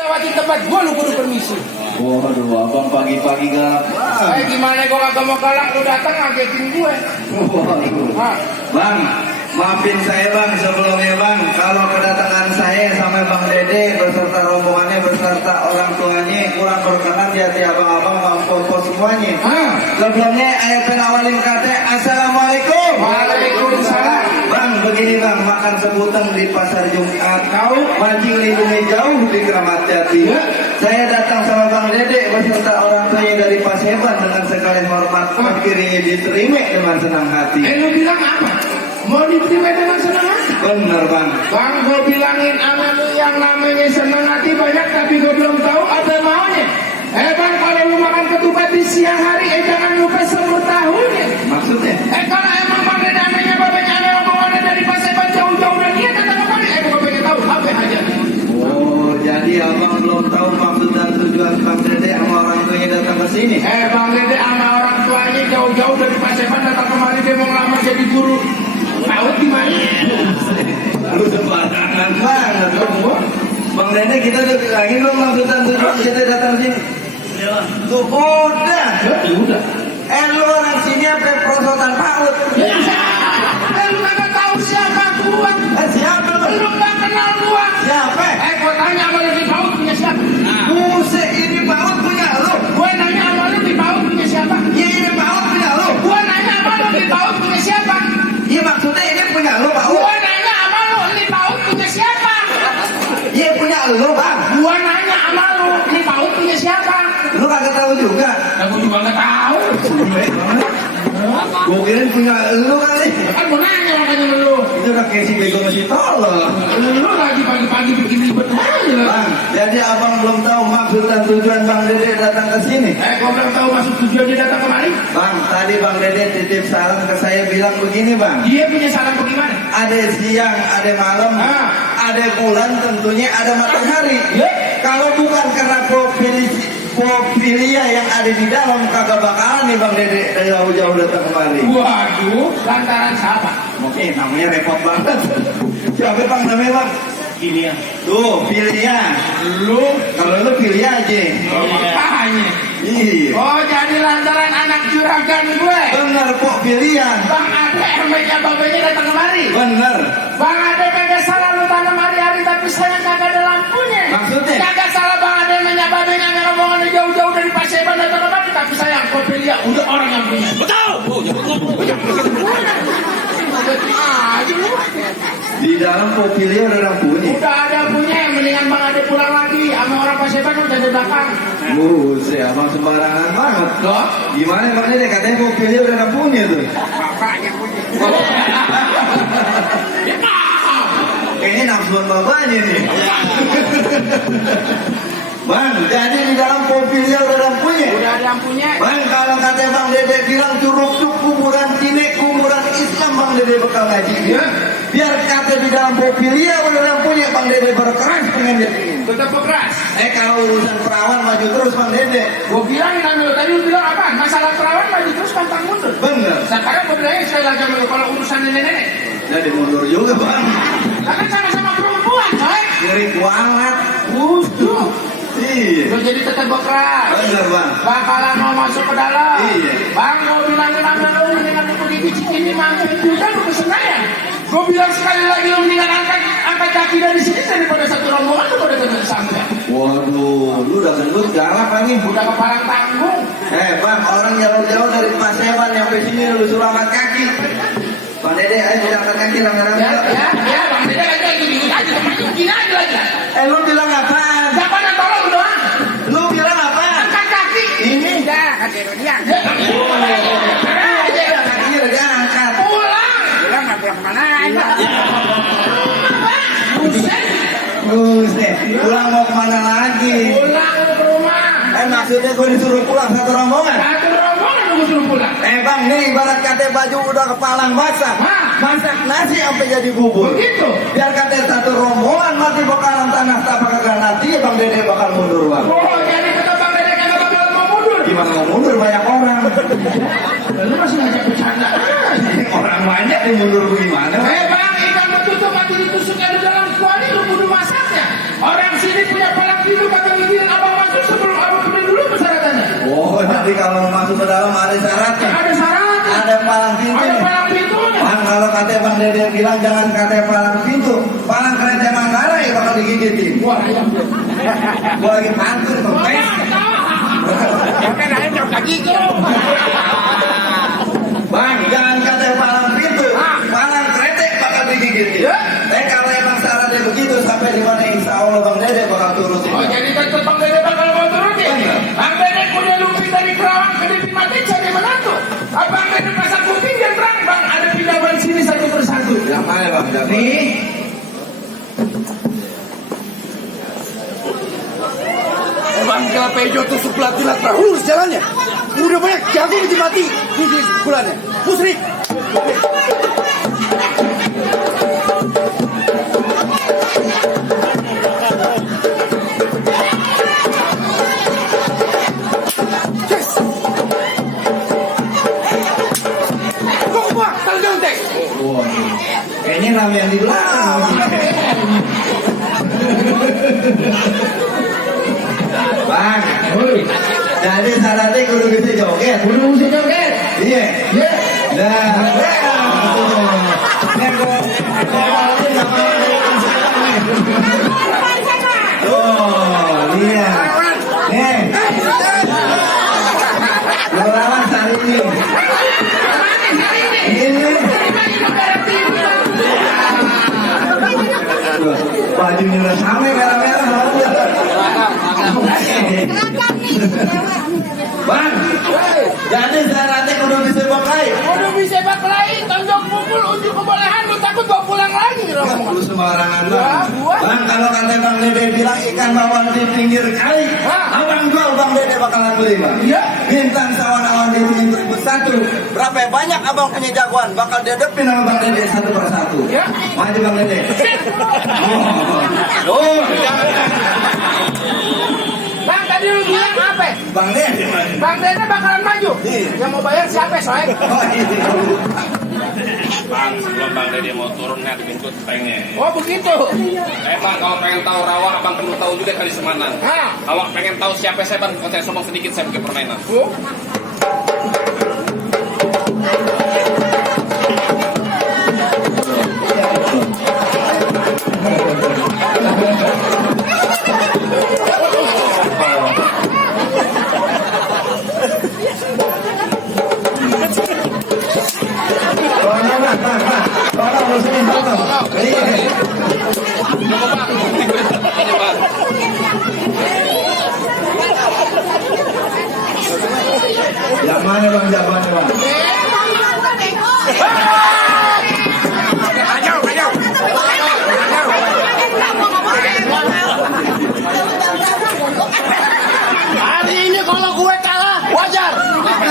Lewat di tempat gua lu kudu permisi. Waduh, abang pagi-pagi galak banget. Gimana gua kagak mau galak, lu datang ngagetin gue. Waduh. Bang, maafin saya bang sebelumnya bang. Kalau kedatangan saya sama Bang Dede beserta rombongannya beserta orang tuanya kurang berkenan di hati abang-abang bang popo semuanya. Sebelumnya ayat penawalin kata Assalamualaikum. Waalaikumsalam. Bang, begini bang, makan sebutan di pasar Jumat, kau mancing lindungi jauh di Keramat Jati. Saya datang sama Bang Dede beserta orang tuanya dari Paseban dengan segala hormat, akhirnya diterima dengan senang hati. Lu bilang apa? Mau diterima dengan senang hati? Bener bang. Bang, gue bilangin sama lu yang namanya senang hati banyak, tapi gue belum tahu apa maunya. Bang, kalau lu makan ketupat di siang hari, jangan lupa semur tahunya. Maksudnya? Kalau emang Bang Dede namanya babanya ada omongannya dari Paseban jauh-jauh dan dia datang kemari, gue pengen tahu apa aja. Oh, jadi abang belum tahu maksud dan tujuan Bang Dede sama orang tuanya datang ke sini? Bang Dede sama orang tuanya jauh-jauh dari Paseban datang kemari, dia mau ngelamar jadi guru. Tahu gimana? Lu sembarangan banget lu. Bang Dede, kita udah bilangin belum maksud dan tujuan kita datang sini? Tuh udah. Udah. Lu orang sini apa prosotan PAUD? Lu kagak tahu siapa gua? Siapa lu? Lu gak kenal gua? Siapa? Gua tanya sama lu di PAUD punya siapa? Buset, ini PAUD punya lu. Gua nanya sama lu di PAUD punya siapa? Ya ini PAUD punya lu. Gua nanya sama lu di PAUD punya siapa? Iya maksudnya ini punya lu PAUD. Gua nanya sama lu di PAUD punya siapa? Iya punya lu bang. Gua nanya sama lu di PAUD punya siapa? Lu kagak tahu juga. Gua juga gak tahu. Gua kirain punya lu kali. Kan gua nanya makanya sama lu. Itu udah kayak si bego masih tolong. Lu lagi pagi-pagi bikin ribet aja. Bang, jadi abang belum tahu maksud dan tujuan Bang Dede datang ke sini. Gua belum tahu maksud tujuan dia datang kemari. Bang, tadi Bang Dede titip salam ke saya bilang begini bang. Dia punya salam bagaimana? Ada siang, ada malam, ada bulan, tentunya ada matahari. Kalau bukan karena profilia yang ada di dalam, kagak bakalan nih Bang Dede dari jauh-jauh datang kemari. Waduh, lantaran siapa? Oke, namanya repot banget. Siapa bang namanya bang? Ini ya. Tuh, Filia. Lu Kalau lu Filia aja. makanya. Iya. Oh, jadi lantaran anak juragan gue. Bener kok Filia. Bang Ade emangnya babanya datang kemari. Bener. Bang Ade kagak salah lu tanam hari-hari, tapi saya kagak ada lampunya. Maksudnya? Kagak salah Bang Ade emangnya babanya nggak ngomongan jauh-jauh dari Paseban datang kemari, tapi saya Kopilia udah orang yang punya. Betul. Di dalam Filia udah orang punya. Udah ada punya, mendingan Bang Ade pulang lagi sama orang Paseban udah di belakang. Buset, abang sembarangan banget. Loh? Gimana Bang Dede katanya Filia udah orang punya tuh. Bapaknya punya. Ya paham. Kayaknya nafsuan bapaknya nih. Bang, jadi di dalam Filia udah orang punya. Udah ada yang punya. Bang, kalau kata Bang Dede bilang curug cuk kuburan sini, kuburan Islam Bang Dede bakal ngaji. Ya? Biar kata di dalam Filia udah orang punya, Bang Dede berkeras pengen dia ingin. Tetap keras. Kalau urusan perawan maju terus Bang Dede. Gue bilang tadi lu bilang apa? Masalah perawan maju terus pantang mundur. Bener. Sekarang gue bilangnya sekali lagi sama lu, kalau urusan nenek-nenek. Jadi mundur juga Bang. Karena sama-sama perempuan, coy. Ngeri kualat. Butuh. Iya. Lu jadi tetap keras. Bener Bang. Bakalan mau masuk ke dalam. Iya. Bang, gue bilangin sama lu mendingan lu pergi ke Cikini mampir juga lu ke Senayan. Gue bilang sekali lagi lu mendingan angkat kaki dari sini daripada satu rombongan lu pada ke sampai. Waduh, lu udah gendut galak lagi. Udah ke parang tanggung. Bang, orang jauh-jauh dari Paseban nyampe sini lu suruh angkat kaki. Bang Dede, ayo kita angkat kaki rame-rame. Ya, Bang Dede aja gini aja, teman gini aja lagi. Lu bilang apaan? Siapa yang tolong doang? Lu bilang apaan? Angkat kaki. Ini. Ya, kaki dunia. Kakinya udah diangkat. Pulang. Pulang nggak pulang kemana? Buset. Buset, pulang mau kemana lagi? Pulang ke rumah. Maksudnya gue disuruh pulang satu rombongan? Satu rombongan lu suruh pulang. Bang, nih ibarat kata baju udah kepalang basah. Masak nasi sampai jadi bubur. Begitu. Biar kata satu rombongan mati bakalan tanah tapak kagak nanti Bang Dede bakal mundur Bang. Oh, jadi kata Bang Dede kagak bakal mau mundur. Gimana mau mundur banyak orang? Lu masih ngajak bercanda. Orang banyak yang mundur bagaimana? Bang, ikan betutu mati ditusuknya di dalam kuali lu kudu masaknya. Orang sini punya palang biru bilang jangan katanya palang pintu, palang kereta Manggarai bakal digigitin. Wah, ya. Gua lagi pantun tuh, Kan ada kaki kau. Bang, jangan katanya palang pintu, palang kereta bakal digigitin. Ya. Kalau emang syaratnya begitu sampai di mana insya Allah Bang Dede bakal turutin. Oh, jadi kan Bang Dede bakal mau turutin. Bang Dede punya lupi dari Kerawang ke Depi Mati cari menantu. Abang Dede pasang putih dan terang Bang ada pindahan sini satu persatu. Yang mana Bang? Nih. Bang Kelapejo tusuk pelat-pelat lurus jalannya. Udah banyak jago mati di bulannya. Musrik. Kayaknya nama yang di belakang. Bang, jadi syaratnya kudu bisa joget. Kudu mesti joget. Iya. Iya. Nah, oh, iya. Nih. Lawan hari ini. Ini. Bajunya udah sama merah-merah. Bang, jadi syaratnya kudu bisa pakai. Kudu bisa baklai, tonjok pukul unjuk kebolehan lu takut bawa pulang lagi dong. Lu sembarangan Ya, bang. gua. Bang, kalau kata Bang Dede bilang ikan bawal di pinggir kali, abang jual Bang Dede bakalan beli bang. Iya. Bintang sawan-awan di 2001. Berapa banyak abang punya jagoan bakal dedepin sama Bang Dede satu persatu. Ya. Maju Bang Dede. Bang tadi lu bilang apa? Bang Dede. Bang Dede bakalan maju. Iya. Yang mau bayar siapa soalnya? Oh, iya. Bang, sebelum Bang Dede mau turun nih dijemput pengen. Oh begitu. Bang, kalau pengen tahu rawa, abang perlu tahu juga kali Semanan. Hah? Kalau pengen tahu siapa saya, bang, kalau saya sombong sedikit saya bikin permainan. Oh. Yang mana bang jawabannya bang? Hari ini kalau gue kalah wajar.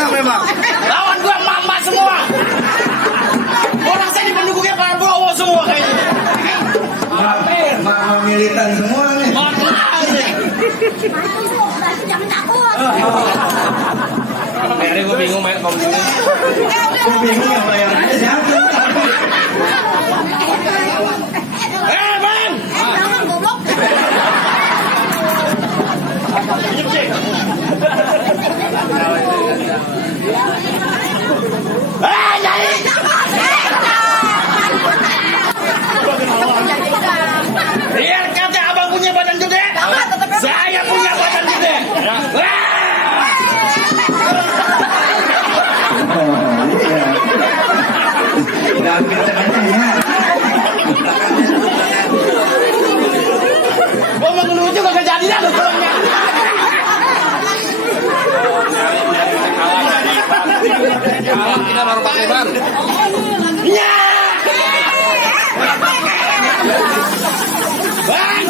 Memang. Lawan gue mama semua. Orang saya di pendukungnya Prabowo semua kayaknya. Mama militan semua nih. Jangan takut. Akhirnya gue bingung main kalau begini. Gue bingung yang bayar siapa? Bang. Jangan goblok. Nyai. Biar kata abang punya badan gede. Saya punya badan gede. Jangan kenceng-kenceng ya. Gua mau ngelucu kagak jadi dah lu tolongnya. Kalah kita baru pakai ban. Ya. Bang,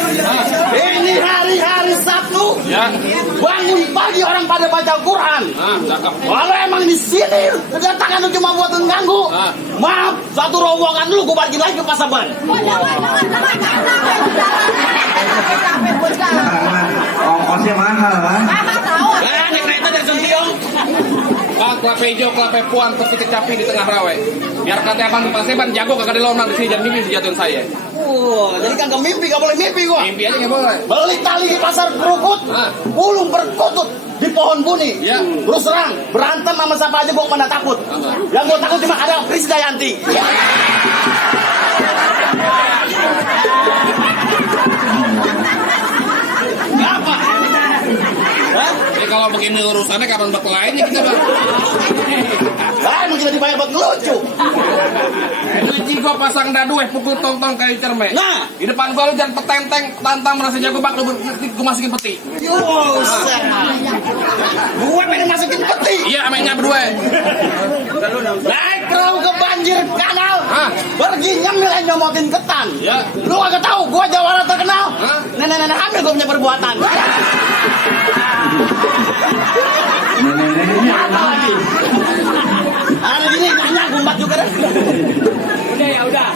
ini hari-hari Sabtu. Ya. Bangun pagi orang pada baca Quran. Cakep. Kalau emang di sini kedatangan lu cuma buat mengganggu, maaf, satu rombongan lu gue bagi lagi ke Pasaban. Jangan. Ongkosnya mahal kan? Nah, naik kereta dari Sentiong. Bang, Klapejo, Klapepuan, terus kecapi di tengah rawe. Biar kata abang di Paseban jago kagak ada lawan di sini jangan mimpi dijatuhin saya. Jadi kagak mimpi, gak boleh mimpi gua. Mimpi aja nggak boleh. Beli tali di pasar kerukut, ulung berkutut di pohon buni. Ya. Terus terang, berantem sama siapa aja gua mana takut. Yang gua takut cuma ada Krisdayanti. Jadi kalau begini urusannya kapan berkelainnya kita bang? Saya mungkin lebih banyak buat ngelucu. Cuci gua pasang dadu pukul tong-tong kayu cermek. Nah. Di depan gua lu jangan petenteng tantang merasa jago bak lu gua masukin peti. Buset. Gue pengen masukin peti. Iya, mainnya berdua. Naik perahu ke banjir kanal. Hah? Pergi nyemil nyomotin ketan. Ya. Lu kagak tahu gue jawara terkenal. Hah? Nenek-nenek hamil gue punya perbuatan. Nenek-neneknya Apa lagi? Ada gini nanya gumbat juga deh.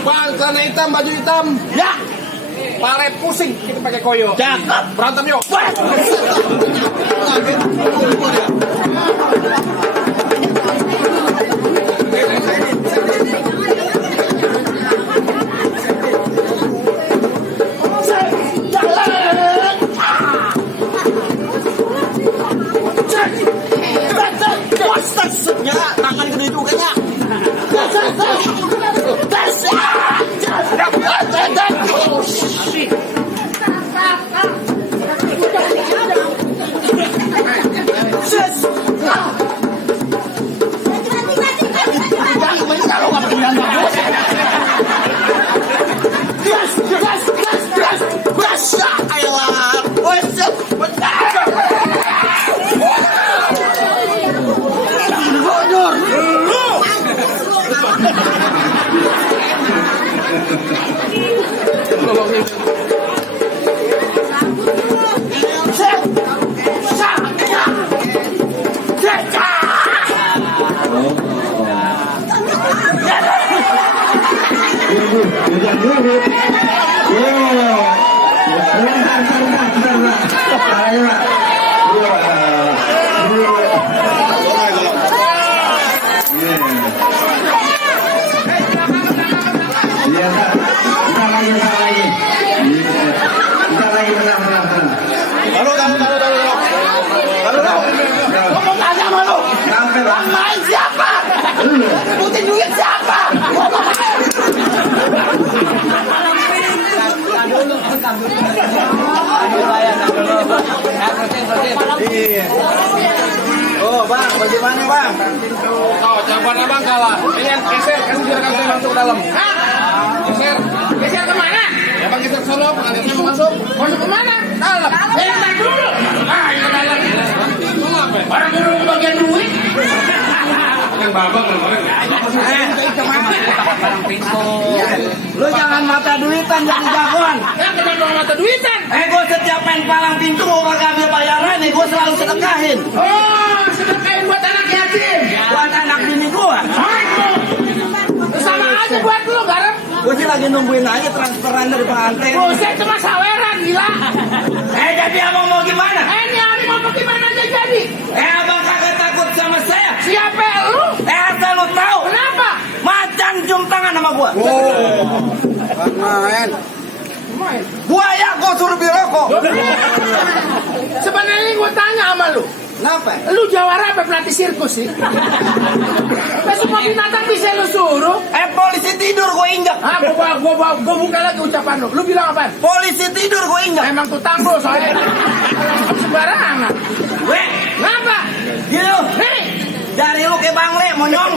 Bang, celana hitam, baju hitam. Ya. Pare pusing kita pakai koyo. Cakep. Berantem yuk. Ya, tangan gede juga nya. Hujan dulu. Ngomong aja sama lu. Bang main siapa? Rebutin duit siapa? Oh bang, bagaimana bang? Oh, jawaban abang kalah. Ini geser, kasih juragan saya masuk ke dalam. Geser. Geser kemana? Ya bang geser solo, pengantinnya mau masuk. Masuk kemana? Dalam. Entar dulu. Ah, ini ke dalam. Itu apa? Orang dulu bagian duit. Yang babak kemarin. Lu jangan mata duitan jadi jagoan. Ya kenapa mata duitan? Gue setiap main palang pintu mau ngambil bayaran nih gue selalu sedekahin. Oh, sedekahin buat anak yatim. Buat anak bini gue. Sama aja buat lu, Garep. Gue sih lagi nungguin aja transferan dari pengantin. Buset, cuma saweran, gila. Jadi abang mau gimana? Ini hari mau gimana aja jadi? Abang kagak takut sama saya? Siapa lu? Asal lu tahu. Kenapa? Macan cium tangan sama gue. Main. Buaya gue suruh beli rokok. Sebenarnya gue tanya sama lu. Kenapa? Lu jawara apa pelatih sirkus sih? Semua binatang bisa lu suruh. Polisi tidur gue injak. Ah, gua buka lagi ucapan lu. Lu bilang apa? Polisi tidur gue injak. Emang tukang lu soalnya. Sembarangan. Weh, Kenapa? gitu. Nih, Dari lu kayak Bang Le, monyong.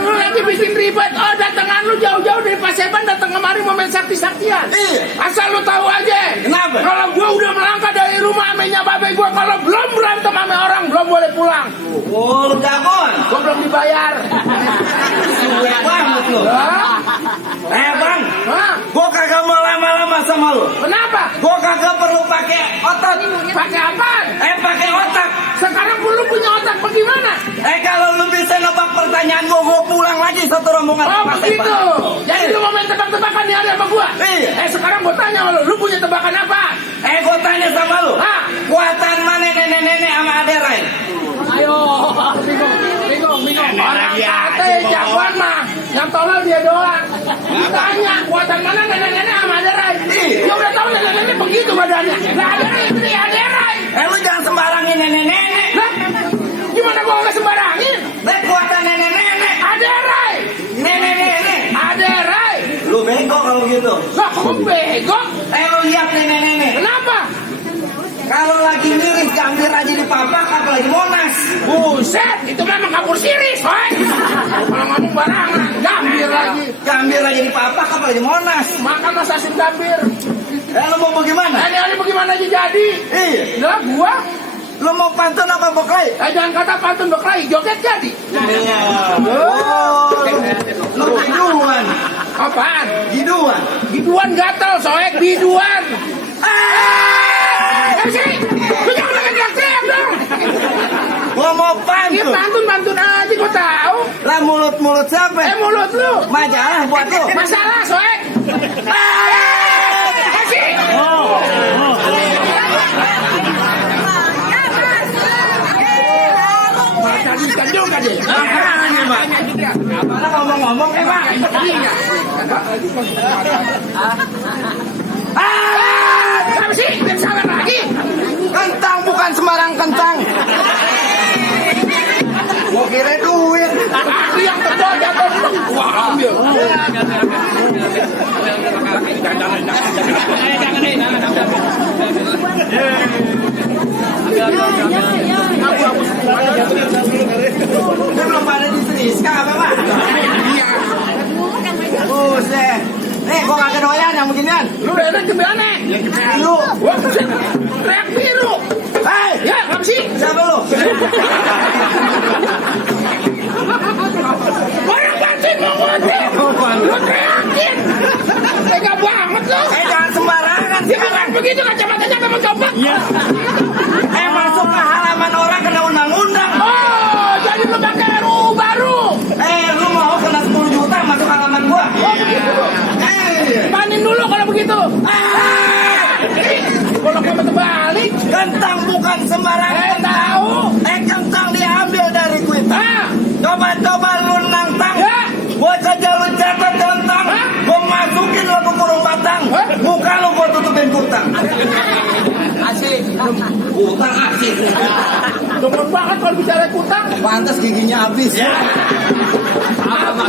lu lagi bikin ribet. Oh, datangan lu jauh-jauh dari Paseban datang kemari mau main sakti-saktian. Iya. Asal lu tahu aja. Kenapa? Kalau gua udah melangkah dari rumah amenya babe gua, kalau belum berantem sama orang belum boleh pulang. Oh, lu jagoan. Gua belum dibayar. Suwe banget lu. Hah? Bang, Hah? gua kagak mau lama-lama sama lu. Kenapa? Gua kagak perlu pakai otot. Pakai apaan? Pakai otak. Sekarang lu punya otak bagaimana? Kalau lu bisa nebak pertanyaan gua pulang lagi satu rombongan. Oh sama begitu. Pak. Jadi lu mau main tebak-tebakan nih hari sama gua? Iya. Sekarang gua tanya sama lu punya tebakan apa? Gua tanya sama lu. Hah? Kuatan mana nenek-nenek sama aderai? Ayo, bingung. Orang kata jagoan mah, yang tolol dia doang. Ditanya kuatan mana nenek-nenek sama aderai? Iya. Ya udah tahu nenek-nenek begitu badannya. Nah aderai itu dia aderai. Lu jangan sembarangin nenek-nenek. Nah, gimana gua nggak sembarangin? Kuatan nenek-nenek. Aderai, Nenek-nenek. aderai. Lu bego Kamu bego. Lu lihat nenek-nenek. Kenapa? Kalau lagi miris gambir aja di papak, apalagi Monas. Buset, itu memang kabur siris, woy. Kalau ngomong barangan, gambir lagi. Gambir aja di papak, apalagi Monas. Makan masasin gambir. Lu mau bagaimana? Ini bagaimana aja jadi? Iya. Lah, gua. Lu mau pantun apa boklay? Jangan kata pantun berkelahi, joget jadi. Oh, lu giduan. Apaan? Giduan. Biduan gatal, soek biduan. Sini, lu jangan teriak-teriak dong. Gua mau Ini pantun. pantun aja, gua tahu. Lah mulut siapa? Mulut lu. Majalah buat lu. Masalah, soek. Sini. Tadi juga deh. Makanya, Pak. Apa ngomong-ngomong, Pak? Apa sih? Yang salah lagi. Kentang bukan sembarang kentang. Gua kira duit. Aku yang tebal jatuh. Wah, ambil. Ini belum pada diseriskan apa, Pak? Buset. Nih, gua kagak doyan yang beginian. Lu udah enak gimana? Lu. Wah, teriak biru. Hei, Ya, apa sih? siapa lu? Orang bantuin mau ngoceh. Lu teriakin. Tega banget lu. Jangan sembarangan. Sekarang begitu kacamatanya kamu coba. Masuk ke halaman orang kena undang-undang. Oh, jadi lu pakai RUU baru. Lu mau kena 10 juta masuk halaman gua? Oh, begitu. Panin dulu kalau begitu. Kalau kamu terbalik. Kentang bukan sembarangan. Tahu. Kentang diambil dari kuita. Coba lu nantang. Ya. Gua saja lu catat kentang. Gua masukin lu ke kurung batang. Muka lu gua tutupin kutang. Asik. Kutang asik. Demen banget kalau bicara kutang. Pantas giginya habis.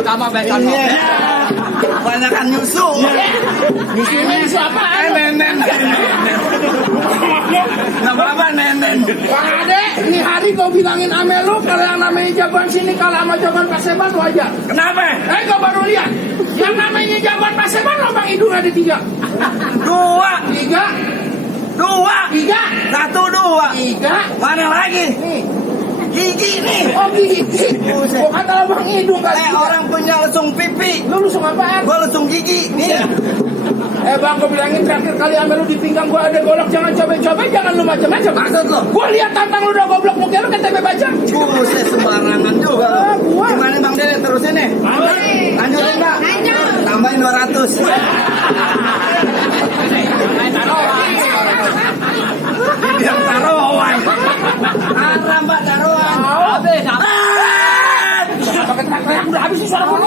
Sama bekan. Banyakan nyusu. Ini siapa? Nenen. Nggak apa-apa nenen. Bang Ade, ini hari kau bilangin ame lu kalau yang namanya jagoan sini kalau sama jagoan Paseban wajar. Kenapa? Kau baru lihat. Yang namanya jagoan Paseban lubang hidung ada 3. 2. 3. 1, 2. 3. Mana lagi? Nih. Gigi nih. Oh gigi. Gua kata lubang hidung kali. Orang punya lesung pipi. Lu lesung apaan? Gua lesung gigi. Nih. Bang, gua bilangin terakhir kali ame lu di pinggang gua ada golok, jangan coba-coba, jangan lu macam-macam. Maksud lu? Gua lihat tampang lu udah goblok muka lu KTP baca. Buset sembarangan juga lu. Gua. Gimana Bang Dede terusin nih? Lanjutin Bang. Tambahin 200. Yang taruhan. Mbak taruhan. Habis. Pakai teriak udah habis suara gua.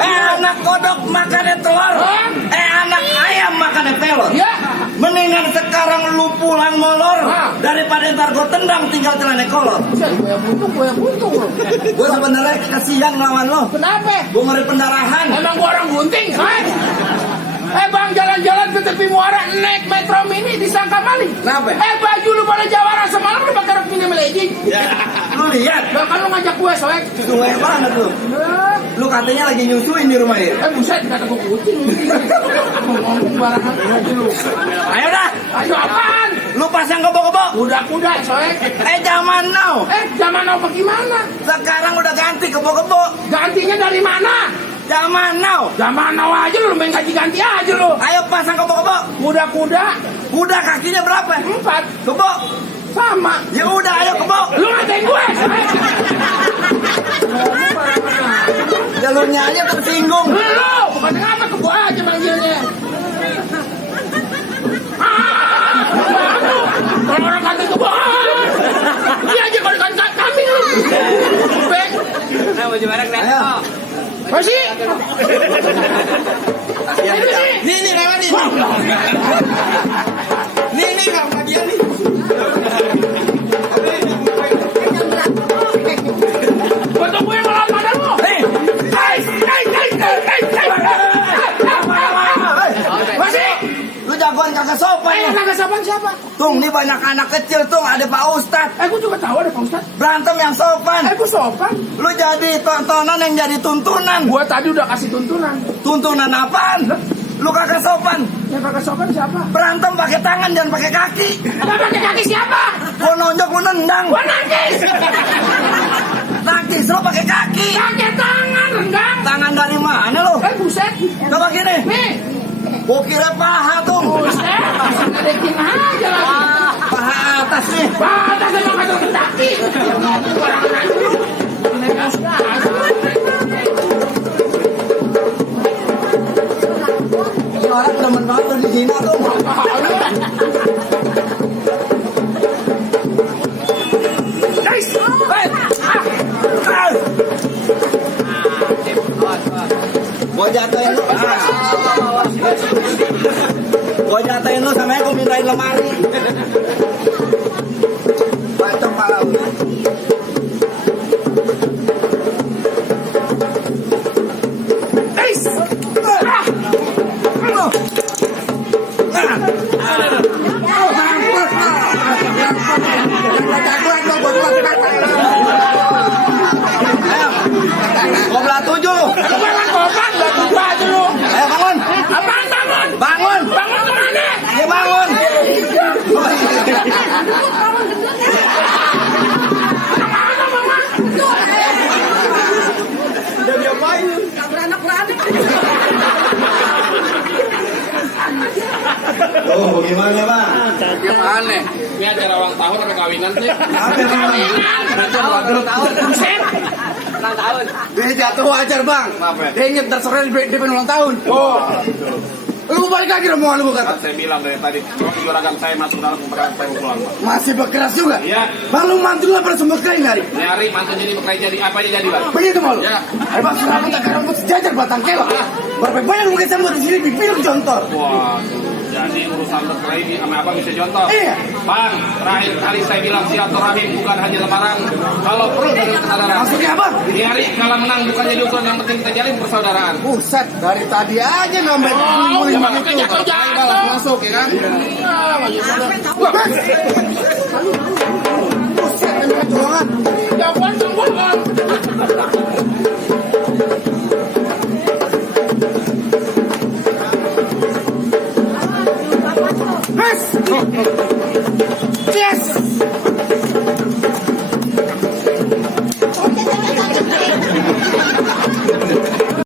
Anak kodok makannya telur. Anak ayam makannya pelor. Ya. Mendingan sekarang lu pulang molor daripada ntar gue tendang tinggal celana kolor. Gue yang buntung lu. Gue sebenarnya kasihan lawan lo. Kenapa? Gue ngeri pendarahan. Emang gua orang gunting, Bang, jalan-jalan ke tepi muara naik metro mini disangka maling. Kenapa? Baju lu pada jawara semalam lu pakai rok mini melegging. Lu lihat. Lah kan lu ngajak gue soek. Suwe banget lu. Lu katanya lagi nyusuin di rumah ya. Buset, kata gue kucing. Ngomong barangan aja lu. Ayo dah. Ayo apaan? Lu pasang kebo-kebo. Kuda-kuda soek. Zaman now. Zaman now bagaimana? Sekarang udah ganti kebo-kebo. Gantinya dari mana? Zaman now. Zaman now aja lu main ganti-ganti aja lu. Ayo pasang kebo-kebo. Kuda-kuda. Kuda kakinya berapa? 4. Kebo. Sama. Ya udah ayo kebo. Lu ngatain gue. Jalurnya aja tersinggung. Lu bukan ngapa ke gua aja manggilnya. Kalau orang kata ke gua, dia aja kalau kata kambing lu. Beng. Nah, baju merek nih. Ayo. Masih? Nih lewat nih. Nih nggak bagian nih. Betul gue yang malah pada lu. Hei. kagak sopan. Kagak sopan siapa? Tung, ini banyak anak kecil, Tung. Ada Pak Ustadz. Gue juga tahu ada Pak Ustadz. Berantem yang sopan. Gue sopan. Lu jadi tontonan yang jadi tuntunan. Gue tadi udah kasih tuntunan. Tuntunan apaan? Lu kagak sopan. Yang kagak sopan siapa? Berantem pakai tangan jangan pakai kaki. Gak pakai kaki siapa? Gua nonjok lu nendang. Gue nangis. Nangis lu pakai kaki. Pakai tangan rendang. Tangan dari mana lu? Buset. Coba gini. Nih. Gua kira paha tuh. Buset. Ngedekin aja lagi. Paha atas nih. Batas emang kata kaki. Orang nangis. Orang temen banget lu di Cina tuh. Guys. Gua jatuhin lu. Gua jatuhin lu sampai gua mindahin lemari. Bacok pala lu. Guys. Gua belah 7 lu. Bangun kopan, baju lu. Ayo bangun. Apaan bangun? Bangun. Bangun kemana? Ya bangun. Udah diapain? Tuh, gimana bang? Gimana? Ini acara ulang tahun apa kawinan sih? Apa bang? Buset. Dia jatuh wajar bang. Kenapa? Dia inget terserah di ulang tahun. Oh. Lu balik lagi dong mau lu bukan? Kan saya bilang dari tadi, kalau juragan saya masuk dalam pemerintahan saya mau pulang, Pak. Masih berkeras juga. Iya. Bang lu mantu lah pada sumber kering hari. Nyari mantu jadi bekerja jadi apa aja jadi, Pak. Begitu mau lu? Ya. Ayo bang sudah minta rambut sejajar batang kewa. Berapa banyak lu kesam di sini bibir jontor. Waduh, jadi urusan berkelahi ini sama abang bisa contoh. Iya. Bang, terakhir kali saya bilang silaturahim bukan hanya lebaran. Kalau perlu dengan persaudaraan. Maksudnya apa? Ini hari kalah menang bukan jadi urusan yang penting kita jalin persaudaraan. Buset, dari tadi aja nambah Oh, lima pakai itu. jatuh-jatuh. Balas masuk ya kan? Buset, ini perjuangan. Jawaban semua. Mas.